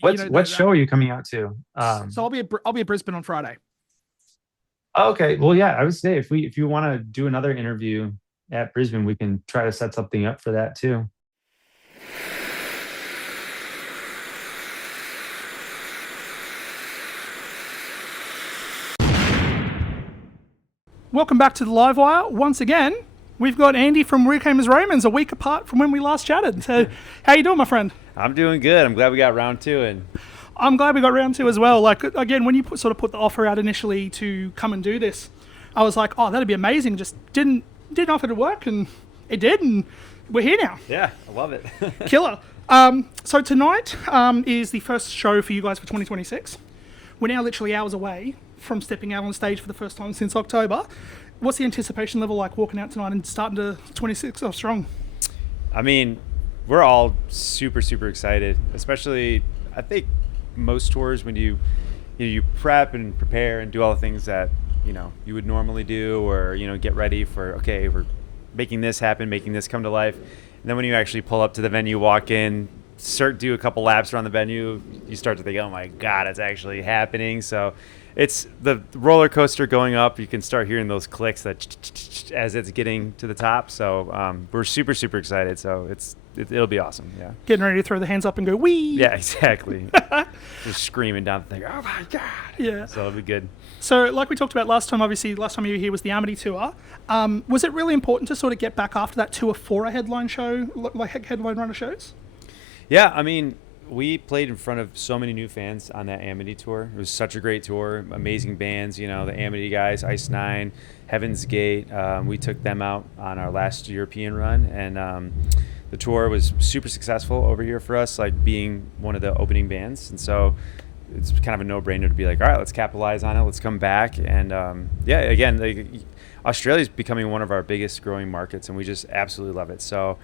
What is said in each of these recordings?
What show are you coming out to? So I'll be at Brisbane on Friday. Okay, well, yeah, I would say if you want to do another interview at Brisbane, we can try to set something up for that too. Welcome back to the Live Wire. Once again, we've got Andy from Reclaimers Raymond's a week apart from when we last chatted. So, how you doing, my friend? I'm doing good. I'm glad we got round two in. I'm glad we got round two as well. Like, again, when you sort of put the offer out initially to come and do this, I was like, oh, that'd be amazing. Just didn't offer to work, and it did, and we're here now. Yeah, I love it. Killer. So tonight is the first show for you guys for 2026. We're now literally hours away from stepping out on stage for the first time since October. What's the anticipation level like walking out tonight and starting to 26 off strong? I mean, we're all super, super excited, especially I think most tours when you prep and prepare and do all the things that, you would normally do or, get ready for, okay, we're making this happen, making this come to life. And then when you actually pull up to the venue, walk in, do a couple laps around the venue, you start to think, oh my God, it's actually happening. So it's the roller coaster going up. You can start hearing those clicks as it's getting to the top. So we're super, super excited. So it'll be awesome. Yeah. Getting ready to throw the hands up and go, wee! Yeah, exactly. Just screaming down the thing, oh my God. Yeah. So it'll be good. So like we talked about last time, obviously, last time you were here was the Amity tour. Was it really important to sort of get back after that tour for a headline show, like headline runner shows? Yeah, I mean, we played in front of so many new fans on that Amity tour. It was such a great tour, amazing bands, the Amity guys, Ice Nine, Heaven's Gate. We took them out on our last European run, and the tour was super successful over here for us, like being one of the opening bands. And so it's kind of a no-brainer to be like, all right, let's capitalize on it. Let's come back. And yeah, again, Australia's becoming one of our biggest growing markets, and we just absolutely love it. So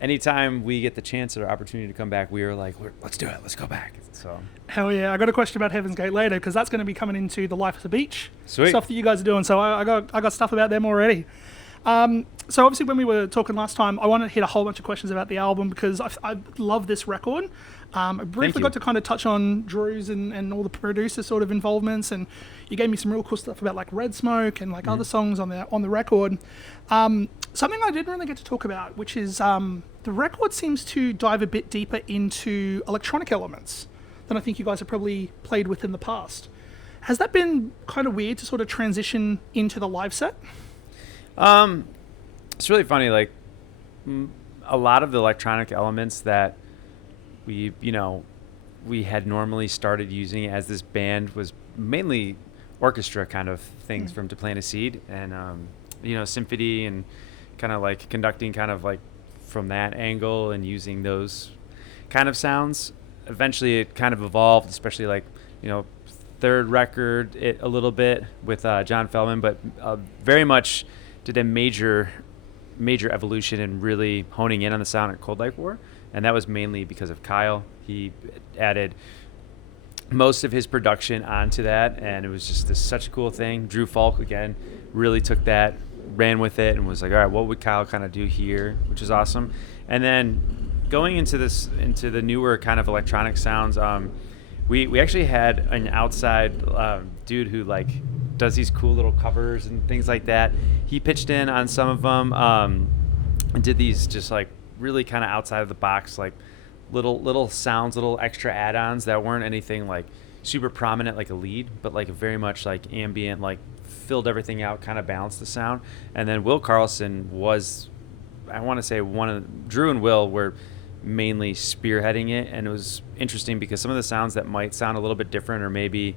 anytime we get the chance or opportunity to come back, we are like, let's do it. Let's go back. So hell yeah. I got a question about Heaven's Gate later because that's going to be coming into the Life at the Beach Sweet. Stuff that you guys are doing. So I got stuff about them already. So obviously when we were talking last time, I wanted to hit a whole bunch of questions about the album because I love this record. I briefly got to kind of touch on Drew's and all the producer sort of involvements, and you gave me some real cool stuff about like Red Smoke and like other songs on the record. Something I didn't really get to talk about, which is the record seems to dive a bit deeper into electronic elements than I think you guys have probably played with in the past. Has that been kind of weird to sort of transition into the live set? It's really funny, like a lot of the electronic elements that we had normally started using as this band was mainly orchestra kind of things from To Plant a Seed and symphony and kind of like conducting kind of like from that angle and using those kind of sounds. Eventually it kind of evolved, especially like third record a little bit with John Feldman, but very much did a major evolution in really honing in on the sound at Cold Life War, and that was mainly because of Kyle. He added most of his production onto that, and it was just such a cool thing. Drew Falk again really took that, ran with it, and was like, all right, what would Kyle kind of do here, which is awesome. And then going into the newer kind of electronic sounds, we actually had an outside dude who like does these cool little covers and things like that. He pitched in on some of them and did these just like really kind of outside of the box, like little sounds, little extra add-ons that weren't anything like super prominent like a lead, but like very much like ambient, like filled everything out, kind of balanced the sound. And then Will Carlson was, I want to say Drew and Will were mainly spearheading it, and it was interesting because some of the sounds that might sound a little bit different, or maybe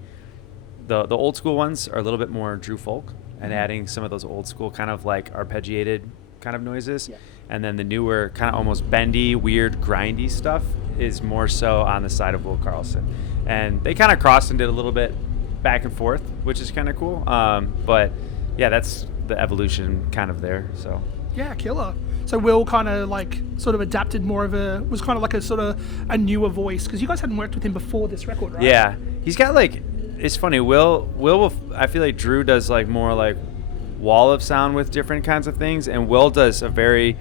the old school ones are a little bit more Drew Folk, and adding some of those old school kind of like arpeggiated kind of noises. Yeah. And then the newer kind of almost bendy, weird, grindy stuff is more so on the side of Will Carlson. And they kind of crossed and did a little bit back and forth, which is kind of cool. But yeah, that's the evolution kind of there. So yeah, killer. So Will kind of like sort of adapted more of was kind of like a sort of a newer voice, because you guys hadn't worked with him before this record, right? Yeah, he's got like, it's funny. Will I feel like Drew does like more like wall of sound with different kinds of things, and Will does a very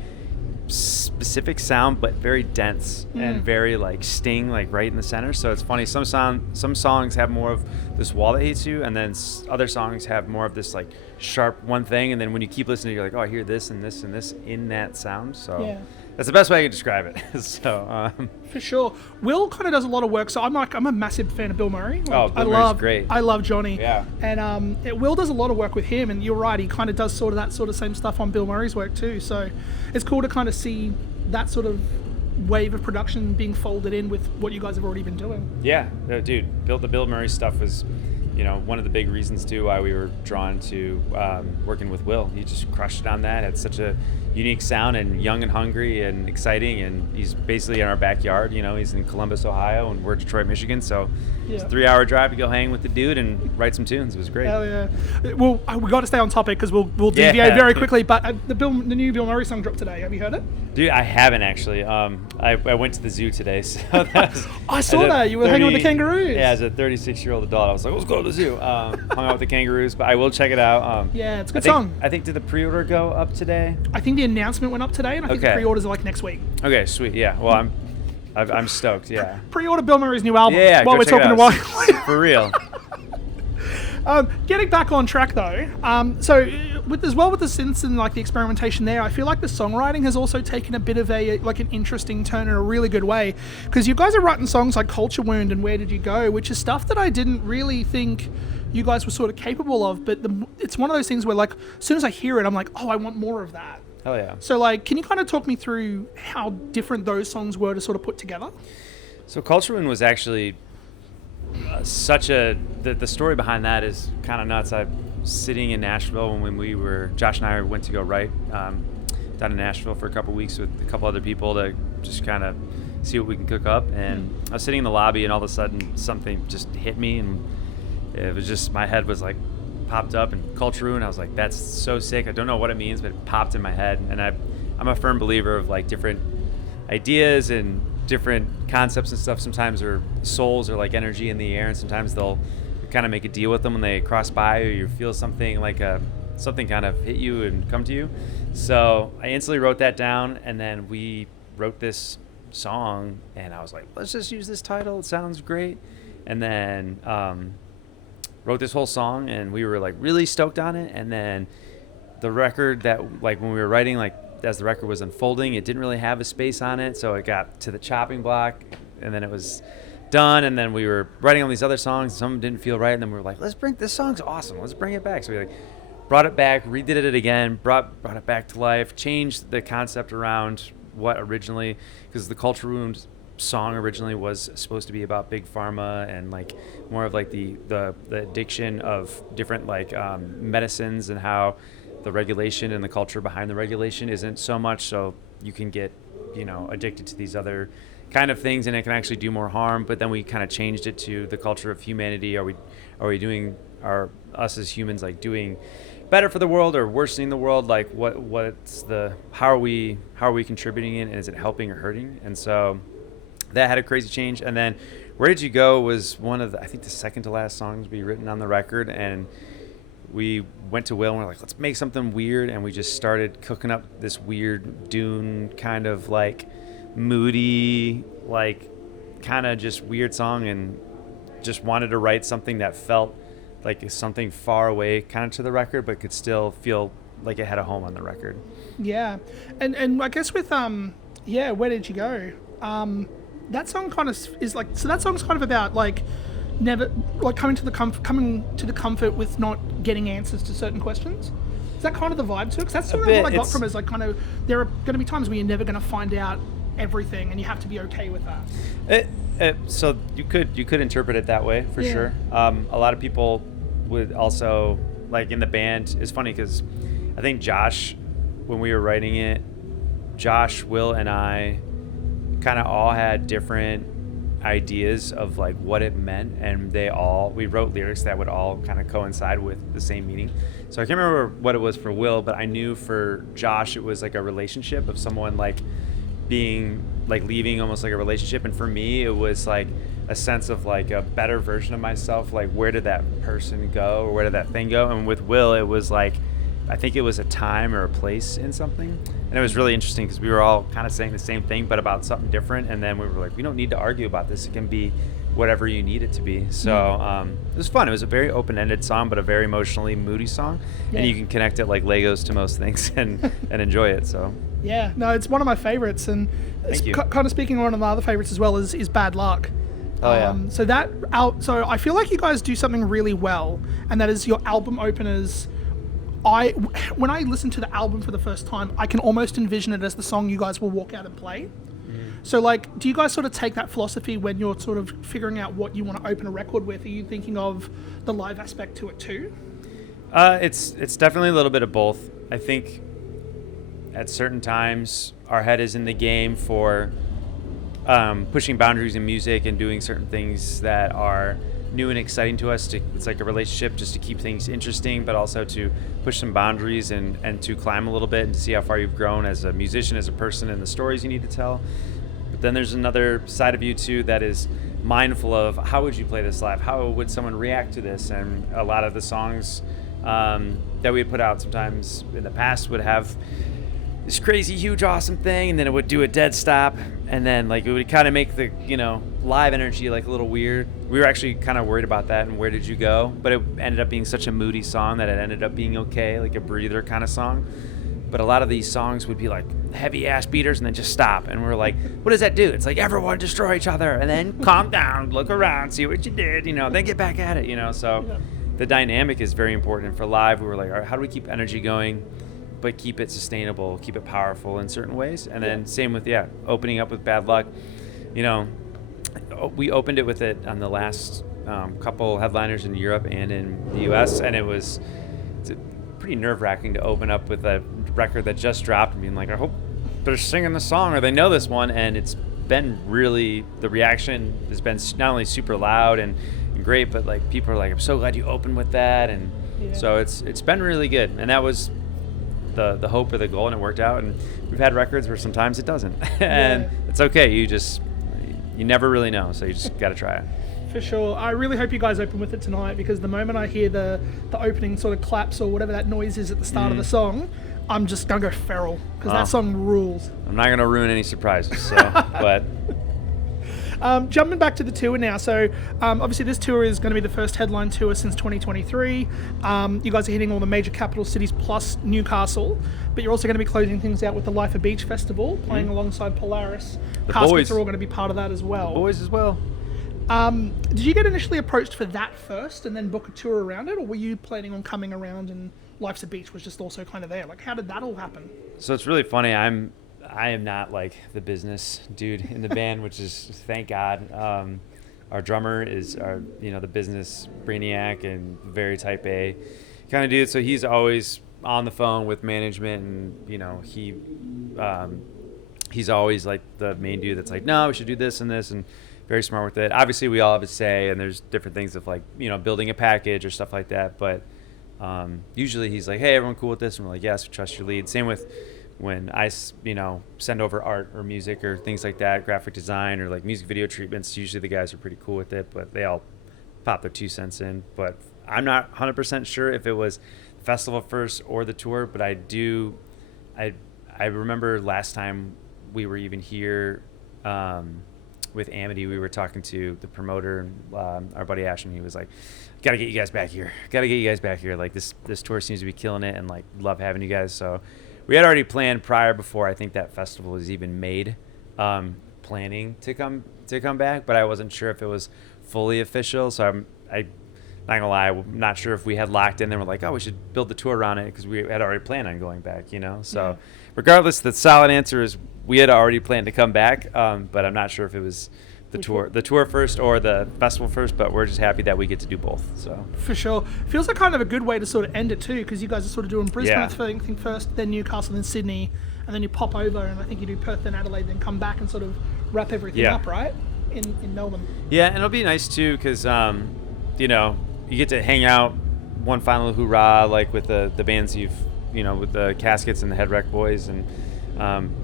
specific sound, but very dense and very like sting, like right in the center. So it's funny. Some songs have more of this wall that hits you, and then other songs have more of this like sharp one thing. And then when you keep listening, you're like, oh, I hear this and this and this in that sound. So that's the best way I can describe it. So for sure, Will kind of does a lot of work. So I'm a massive fan of Bill Murray. Like, Bill Murray's great. I love Johnny. Yeah. And Will does a lot of work with him, and you're right. He kind of does sort of that sort of same stuff on Bill Murray's work too. So it's cool to kind of see that sort of wave of production being folded in with what you guys have already been doing. Yeah, dude, the Bill Murray stuff was, one of the big reasons too why we were drawn to working with Will. He just crushed it on that. Had such a unique sound and young and hungry and exciting, and he's basically in our backyard. He's in Columbus, Ohio, and we're Detroit, Michigan. So it's a 3-hour drive to go hang with the dude and write some tunes. It was great. Hell yeah! Well, we got to stay on topic because we'll deviate very quickly. But the new Bill Murray song dropped today. Have you heard it? Dude, I haven't actually. I went to the zoo today, so that was, I saw that you were hanging with the kangaroos. Yeah, as a 36-year-old adult, I was like, let's go to the zoo. Hung out with the kangaroos, but I will check it out. Yeah, it's a good song. I think did the pre-order go up today? I think the announcement went up today, and I think the pre-orders are like next week. Okay, sweet. Yeah, well, I'm stoked. Yeah. Pre-order Bill Murray's new album. Yeah, while we're talking about for real. Getting back on track though, so with the synths and like the experimentation there, I feel like the songwriting has also taken a bit of an interesting turn in a really good way, because you guys are writing songs like Culture Wound and Where Did You Go, which is stuff that I didn't really think you guys were sort of capable of, but it's one of those things where like as soon as I hear it, I'm like, oh, I want more of that. Hell yeah. So like, can you kind of talk me through how different those songs were to sort of put together? So Culture Wound was actually the story behind that is kind of nuts. I'm sitting in Nashville when Josh and I went to go write down in Nashville for a couple weeks with a couple other people to just kind of see what we can cook up. And I was sitting in the lobby, and all of a sudden something just hit me, and it was just, my head was like popped up, and Culture Wound. I was like, that's so sick. I don't know what it means, but it popped in my head. And I'm a firm believer of like different ideas and different concepts and stuff. Sometimes their souls are like energy in the air, and sometimes they'll kind of make a deal with them when they cross by, or you feel something like something kind of hit you and come to you. So I instantly wrote that down, and then we wrote this song, and I was like, let's just use this title. It sounds great. And then wrote this whole song, and we were like really stoked on it. And then the record, that like when we were writing, like as the record was unfolding, it didn't really have a space on it, so it got to the chopping block, and then it was done. And then we were writing all these other songs, and some of them didn't feel right, and then we were like, this song's awesome, let's bring it back. So we like brought it back, redid it again, brought it back to life, changed the concept around what originally, because the Culture Wound song originally was supposed to be about big pharma and like more of like the addiction of different like medicines, and how the regulation and the culture behind the regulation isn't so much so you can get addicted to these other kind of things, and it can actually do more harm. But then we kind of changed it to the culture of humanity. Are we doing us as humans like doing better for the world or worsening the world? Like how are we contributing it, and is it helping or hurting? And so that had a crazy change. And then Where Did You Go was one of I think the second to last songs to be written on the record, and we went to Will and we're like, let's make something weird. And we just started cooking up this weird Dune kind of like moody, like kind of just weird song, and just wanted to write something that felt like something far away kind of to the record, but could still feel like it had a home on the record. Yeah. And I guess with Where Did You Go? That song kind of is like, so that song's kind of about like never like coming to the comfort with not getting answers to certain questions. Is that kind of the vibe to it? Because that's sort of what I got from it. Is like kind of, there are going to be times where you're never going to find out everything, and you have to be okay with that. So you could interpret it that way for sure. A lot of people would also like in the band. It's funny because I think Josh, when we were writing it, Josh, Will, and I kind of all had different ideas of like what it meant, and we wrote lyrics that would all kind of coincide with the same meaning. So I can't remember what it was for Will, but I knew for Josh it was like a relationship of someone like being like leaving almost like a relationship, and for me it was like a sense of like a better version of myself, like where did that person go or where did that thing go. And with Will it was like I think it was a time or a place in something. And it was really interesting because we were all kind of saying the same thing, but about something different. And then we were like, we don't need to argue about this. It can be whatever you need it to be. So it was fun. It was a very open-ended song, but a very emotionally moody song. Yeah. And you can connect it like Legos to most things and enjoy it. So yeah, no, it's one of my favorites. And Thank you. Kind of speaking of one of my other favorites as well is Bad Luck. Oh, yeah. So I feel like you guys do something really well, and that is your album openers. When I listen to the album for the first time, I can almost envision it as the song you guys will walk out and play. So, like, do you guys sort of take that philosophy when you're sort of figuring out what you want to open a record with? Are you thinking of the live aspect to it too? It's definitely a little bit of both. I think at certain times our head is in the game for pushing boundaries in music and doing certain things that are new and exciting to us. It's like a relationship, just to keep things interesting, but also to push some boundaries and to climb a little bit and to see how far you've grown as a musician, as a person, and the stories you need to tell. But then there's another side of you too that is mindful of how would you play this live? How would someone react to this? And a lot of the songs that we had put out sometimes in the past would have this crazy, huge, awesome thing, and then it would do a dead stop, and then like it would kind of make the live energy like a little weird. We were actually kind of worried about that and where did you go? But it ended up being such a moody song that it ended up being okay, like a breather kind of song. But a lot of these songs would be like heavy ass beaters and then just stop, and we're like, what does that do? It's like everyone destroy each other and then calm down, look around, see what you did, then get back at it, so the dynamic is very important. For live, we were like, all right, how do we keep energy going but keep it sustainable, keep it powerful in certain ways? And then same with opening up with Bad Luck. We opened it with it on the last couple headliners in Europe and in the US, and it's pretty nerve-wracking to open up with a record that just dropped and being like, I hope they're singing the song or they know this one. And it's been really, the reaction has been not only super loud and great, but like people are like, I'm so glad you opened with that. And so it's been really good, and that was the hope or the goal, and it worked out. And we've had records where sometimes it doesn't and it's okay. You never really know, so you just got to try it. For sure. I really hope you guys open with it tonight, because the moment I hear the opening sort of claps or whatever that noise is at the start of the song, I'm just going to go feral, because that song rules. I'm not going to ruin any surprises, so, but... Jumping back to the tour now, so obviously this tour is going to be the first headline tour since 2023. You guys are hitting all the major capital cities plus Newcastle, but you're also going to be closing things out with the Life of Beach Festival, playing alongside Polaris. The Caskets boys are all going to be part of that as well. The boys as well. Did you get initially approached for that first and then book a tour around it, or were you planning on coming around and Life's a Beach was just also kind of there? Like, how did that all happen? So it's really funny. I am not like the business dude in the band, which is, thank God. Our drummer is the business brainiac and very type A kind of dude. So he's always on the phone with management, and he's always like the main dude that's like, no, we should do this and this, and very smart with it. Obviously, we all have a say, and there's different things of like, building a package or stuff like that. But usually he's like, hey, everyone cool with this? And we're like, yes, we trust your lead. Same with when I, send over art or music or things like that, graphic design or like music video treatments. Usually the guys are pretty cool with it, but they all pop their 2 cents in. But I'm not 100% sure if it was the festival first or the tour, but I remember last time we were even here, with Amity, we were talking to the promoter, our buddy Ashton. He was like, gotta get you guys back here. Like this tour seems to be killing it, and like love having you guys. So we had already planned prior, before I think that festival was even made, planning to come back, but I wasn't sure if it was fully official. So I'm not gonna lie, I'm not sure if we had locked in. Then we're like, oh, we should build the tour around it, because we had already planned on going back, So regardless, the solid answer is we had already planned to come back, but I'm not sure if it was the tour first or the festival first, but we're just happy that we get to do both. So for sure, feels like kind of a good way to sort of end it too, because you guys are sort of doing Brisbane I think first, then Newcastle, then Sydney, and then you pop over, and I think you do Perth, then Adelaide, then come back and sort of wrap everything up, right? In Melbourne. Yeah, and it'll be nice too, because you get to hang out one final hoorah, like with the bands with the Caskets and the Head Wreck Boys, and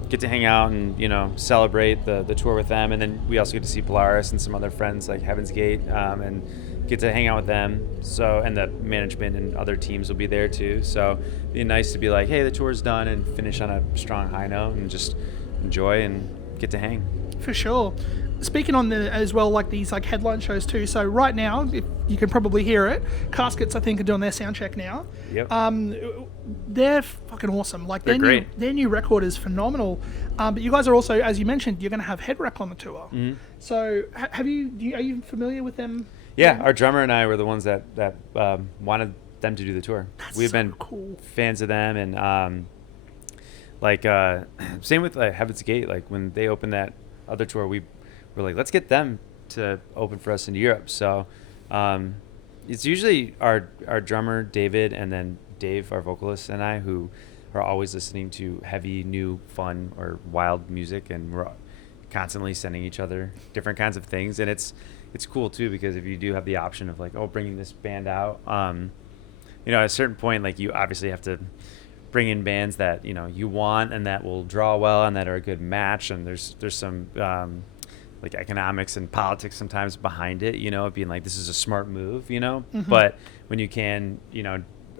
get to hang out and celebrate the tour with them, and then we also get to see Polaris and some other friends like Heaven's Gate, and get to hang out with them. So, and the management and other teams will be there too. So it'd be nice to be like, hey, the tour's done, and finish on a strong high note and just enjoy and get to hang. For sure. Speaking on the as well, like these like headline shows too. So right now, if you can probably hear it, Caskets I think are doing their sound check now. Yep. They're fucking awesome. Like They're great. Their new record is phenomenal. But you guys are also, as you mentioned, you're going to have Headwreck on the tour. Mm-hmm. So are you familiar with them? Yeah, our drummer and I were the ones that wanted them to do the tour. We've so been cool. fans of them, and same with Heaven's Gate. Like when they opened that other tour, we were like, let's get them to open for us in Europe. So it's usually our drummer David, and then Dave, our vocalist, and I, who are always listening to heavy, new, fun, or wild music, and we're constantly sending each other different kinds of things. And it's cool too, because if you do have the option of like, bringing this band out, at a certain point, like you obviously have to bring in bands that you want and that will draw well and that are a good match. And there's some like economics and politics sometimes behind it, being like, this is a smart move, Mm-hmm. But when you can,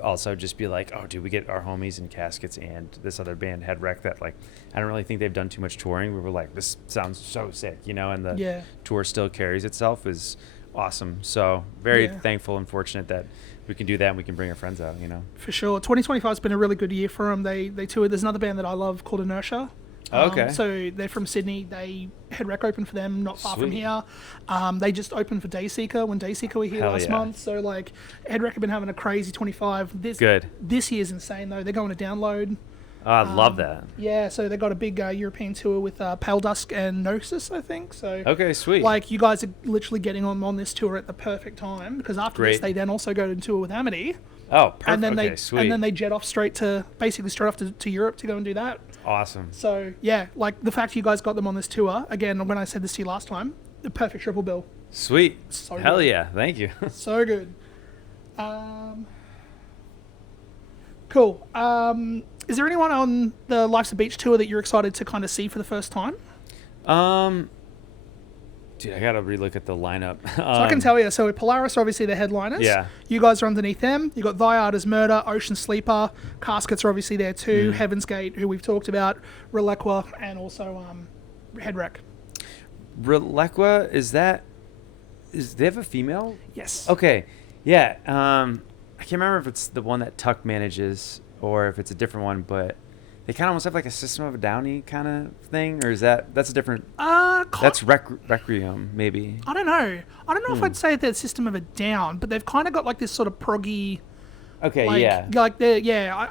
also just be like, oh, dude, we get our homies in Caskets and this other band, Headwreck, that like, I don't really think they've done too much touring. We were like, this sounds so sick, and the tour still carries itself, is awesome. So very thankful and fortunate that we can do that and we can bring our friends out, For sure. 2025 has been a really good year for them. They toured. There's another band that I love called Inertia. Okay. So they're from Sydney. Headwreck opened for them not far from here. They just opened for Dayseeker when Dayseeker were here last month. So like Headwreck have been having a crazy 25. This year's insane though. They're going to Download. Oh, I love that. Yeah, so they got a big European tour with Pale Dusk and Gnosis, I think. So okay, sweet. Like you guys are literally getting on this tour at the perfect time, because after this they then also go to tour with Amity. Oh, perfect. And then sweet. And then they jet off straight off to Europe to go and do that. Awesome. So yeah, like the fact you guys got them on this tour, again, when I said this to you last time, the perfect triple bill. Sweet. So hell good. Yeah, thank you. So good. Cool. Is there anyone on the Life's a Beach tour that you're excited to kind of see for the first time? Dude, I gotta relook at the lineup. So I can tell you. So Polaris are obviously the headliners. Yeah. You guys are underneath them. You got Thy Art is Murder, Ocean Sleeper, Caskets are obviously there too. Heaven's Gate, who we've talked about, Reliqua, and also Headwreck. Reliqua, they have a female? Yes. Okay. Yeah. I can't remember if it's the one that Tuck manages or if it's a different one, but they kind of almost have like a System of a Downey kind of thing, or that's a different? That's Requiem, maybe. I don't know. I don't know if I'd say they're System of a Down, but they've kind of got like this sort of proggy. Okay, like, yeah. Like they're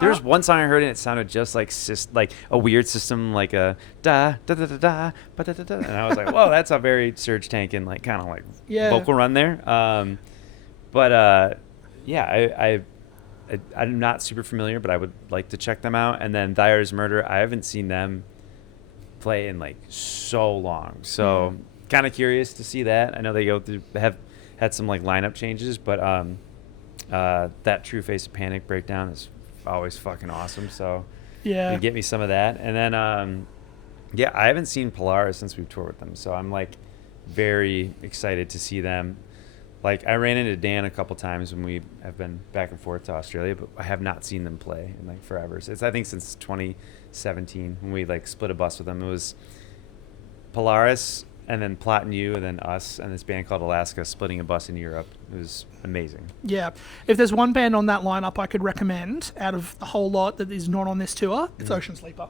There's one song I heard and it sounded just like like a weird system, like a da da da da da ba da da da, and I was like, whoa, that's a very Surge Tank and like kind of like vocal run there. I'm not super familiar, but I would like to check them out. And then Thy Art is Murder, I haven't seen them play in like so long, so kind of curious to see that. I know they have had some like lineup changes, but that True Face of Panic breakdown is always fucking awesome. So you get me some of that. And then I haven't seen Polaris since we've toured with them, so I'm like very excited to see them. Like I ran into Dan a couple times when we have been back and forth to Australia, but I have not seen them play in like forever. So I think since 2017 when we like split a bus with them. It was Polaris and then Plot and You and then us and this band called Alaska splitting a bus in Europe. It was amazing. Yeah. If there's one band on that lineup I could recommend out of the whole lot that is not on this tour, it's Ocean Sleeper.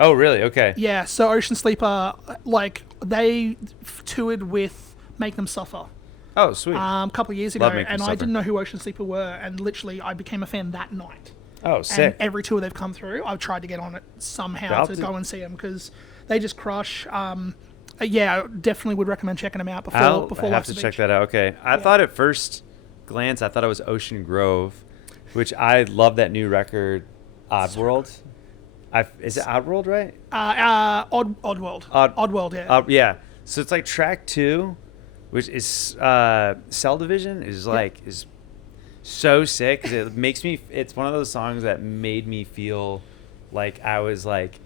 Oh, really? Okay. Yeah. So Ocean Sleeper, like they toured with Make Them Suffer. Oh, sweet. A couple of years ago, and I Suffer. didn't know who Ocean Sleeper were, and literally I became a fan that night. Oh, sick. And every tour they've come through, I've tried to get on it somehow to go and see them because they just crush. Yeah, definitely would recommend checking them out before I have Life's to a check Beach. that out. Okay. I thought at first glance, I thought it was Ocean Grove, which I love that new record, Oddworld. Is it Oddworld, right? Oddworld. Oddworld, yeah. Yeah. So it's like track 2, which is Cell Division is so sick 'cause it makes me. It's one of those songs that made me feel like I was like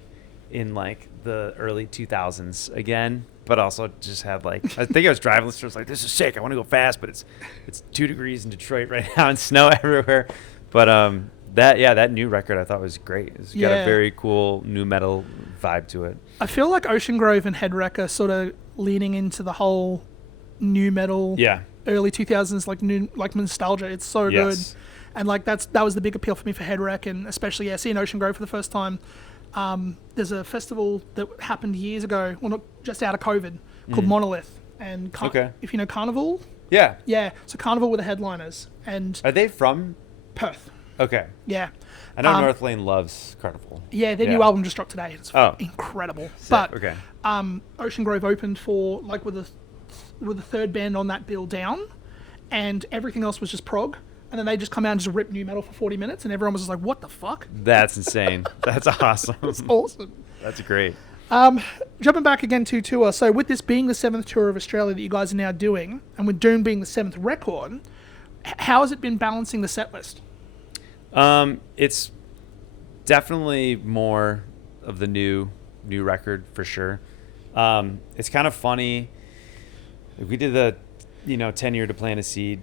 in like the early 2000s again, but also just had like, I think I was driving this, I was like, this is sick, I want to go fast, but it's 2 degrees in Detroit right now and snow everywhere. But that new record I thought was great. It's got a very cool new metal vibe to it. I feel like Ocean Grove and Headwreck are sort of leaning into the whole new metal, early 2000s like nostalgia. It's so good, and like that was the big appeal for me for Headwreck, and especially seeing Ocean Grove for the first time. There's a festival that happened years ago, well, not just out of COVID, called Monolith, and if you know Carnival, so Carnival were the headliners, and are they from Perth? Okay. Yeah. I know North Lane loves Carnival. Yeah, their new album just dropped today. It's incredible. Sick. But okay. Ocean Grove opened for like with the third band on that bill down, and everything else was just prog. And then they just come out and just rip new metal for 40 minutes, and everyone was just like, "What the fuck?" That's insane. That's awesome. It's awesome. That's great. Jumping back again to tour. So with this being the 7th tour of Australia that you guys are now doing, and with Doom being the 7th record, how has it been balancing the set list? It's definitely more of the new record for sure. It's kind of funny. We did the 10-year To Plant a Seed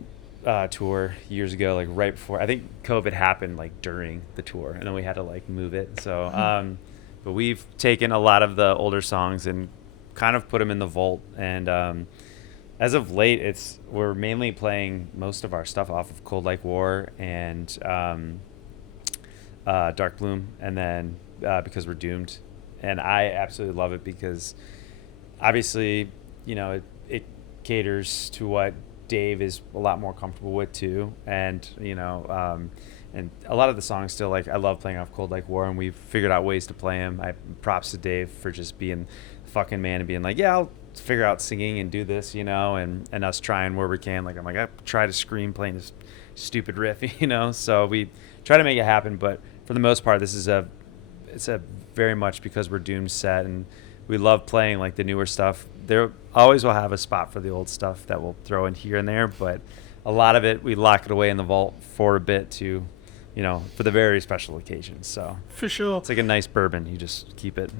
tour years ago, like right before, I think COVID happened like during the tour, and then we had to like move it. So but we've taken a lot of the older songs and kind of put them in the vault, and as of late we're mainly playing most of our stuff off of Cold Like War and Dark Bloom, and then because we're Doomed, and I absolutely love it because obviously it caters to what Dave is a lot more comfortable with too, and and a lot of the songs still, like, I love playing off Cold Like War, and we've figured out ways to play them. Props to Dave for just being the fucking man and being like, yeah, I'll figure out singing and do this, and us trying where we can. Like, I'm like, I try to scream playing this stupid riff, so we try to make it happen. But for the most part, it's a very much because we're Doomed set, and we love playing like the newer stuff. There always will have a spot for the old stuff that we'll throw in here and there, but a lot of it we lock it away in the vault for a bit to, for the very special occasions. So for sure, it's like a nice bourbon. You just keep it,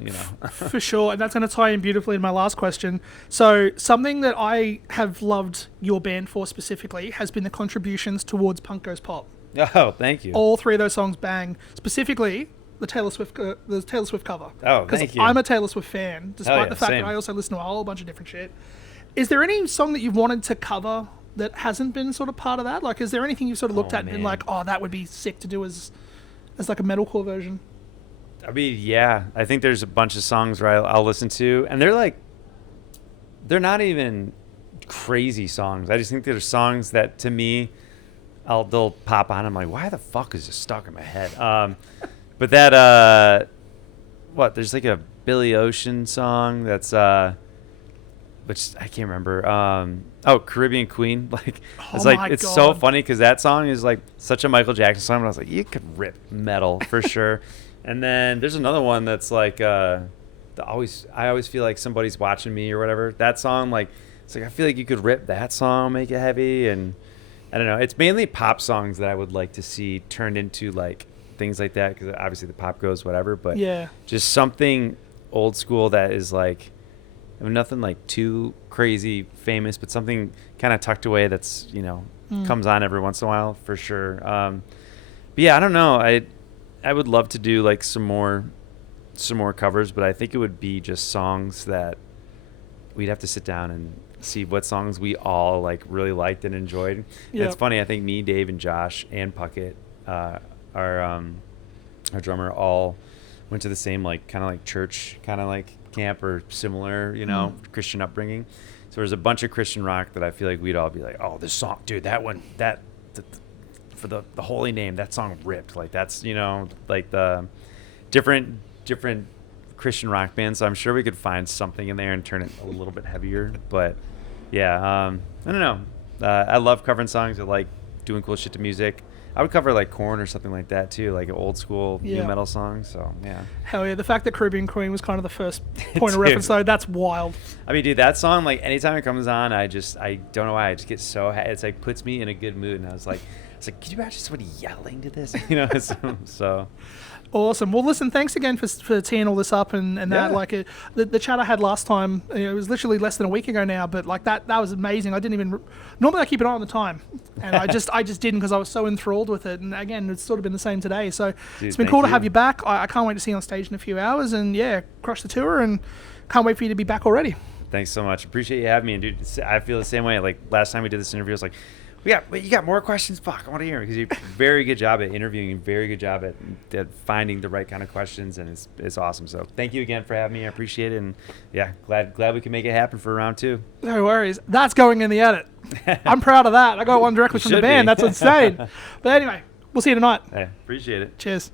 For sure, and that's going to tie in beautifully in my last question. So something that I have loved your band for specifically has been the contributions towards Punk Goes Pop. Oh, thank you. All 3 of those songs bang. Specifically, the Taylor Swift cover. Oh, thank you. I'm a Taylor Swift fan, despite the fact same. that I also listen to a whole bunch of different shit. Is there any song that you've wanted to cover that hasn't been sort of part of that? Like, is there anything you've sort of looked at and been like, oh, that would be sick to do as like a metalcore version? I mean, yeah. I think there's a bunch of songs where I'll listen to, and they're not even crazy songs. I just think there's songs that, to me, they'll pop on. I'm like, why the fuck is this stuck in my head? But that, there's like a Billy Ocean song that's, which I can't remember. Caribbean Queen. Like, it's so funny because that song is like such a Michael Jackson song. And I was like, you could rip metal for sure. And then there's another one that's like, I always feel like somebody's watching me or whatever. That song, like, it's like, I feel like you could rip that song, make it heavy. And I don't know. It's mainly pop songs that I would like to see turned into like things like that, because obviously the pop goes whatever, but just something old school that is like, I mean, nothing like too crazy famous, but something kind of tucked away that's comes on every once in a while for sure. But yeah, I don't know. I would love to do like some more covers, but I think it would be just songs that we'd have to sit down and see what songs we all like really liked and enjoyed. And it's funny. I think me, Dave, and Josh and Puckett, our drummer, all went to the same like kind of like church kind of like camp or similar, Christian upbringing. So there's a bunch of Christian rock that I feel like we'd all be like, oh, this song, dude, that one, for the holy name, that song ripped. Like, that's, like the different Christian rock bands. So I'm sure we could find something in there and turn it a little bit heavier. But yeah, I don't know. I love covering songs. I like doing cool shit to music. I would cover like Korn or something like that too, like an old school new metal song. So yeah. Hell yeah! The fact that Caribbean Queen was kind of the first point of reference, though, that's wild. I mean, dude, that song, like anytime it comes on, I don't know why, I just get so it's like puts me in a good mood. And I was like, It's like, could you imagine somebody yelling to this? So Awesome. Well, listen, thanks again for teeing all this up and that. Yeah. Like the chat I had last time, it was literally less than a week ago now, but like that was amazing. I didn't even normally I keep an eye on the time, and I just didn't because I was so enthralled with it. And again, it's sort of been the same today. So Dude, it's been thank cool to you. have you back. I can't wait to see you on stage in a few hours, and yeah, crush the tour, and can't wait for you to be back already. Thanks so much. Appreciate you having me. And dude, I feel the same way. Like last time we did this interview, I was like, you got more questions? Fuck, I want to hear them, because you do a very good job at interviewing and very good job at finding the right kind of questions, and it's awesome. So thank you again for having me. I appreciate it, and yeah, glad we could make it happen for round 2. No worries. That's going in the edit. I'm proud of that. I got one directly from the should band. be. That's insane. But anyway, we'll see you tonight. Hey, appreciate it. Cheers.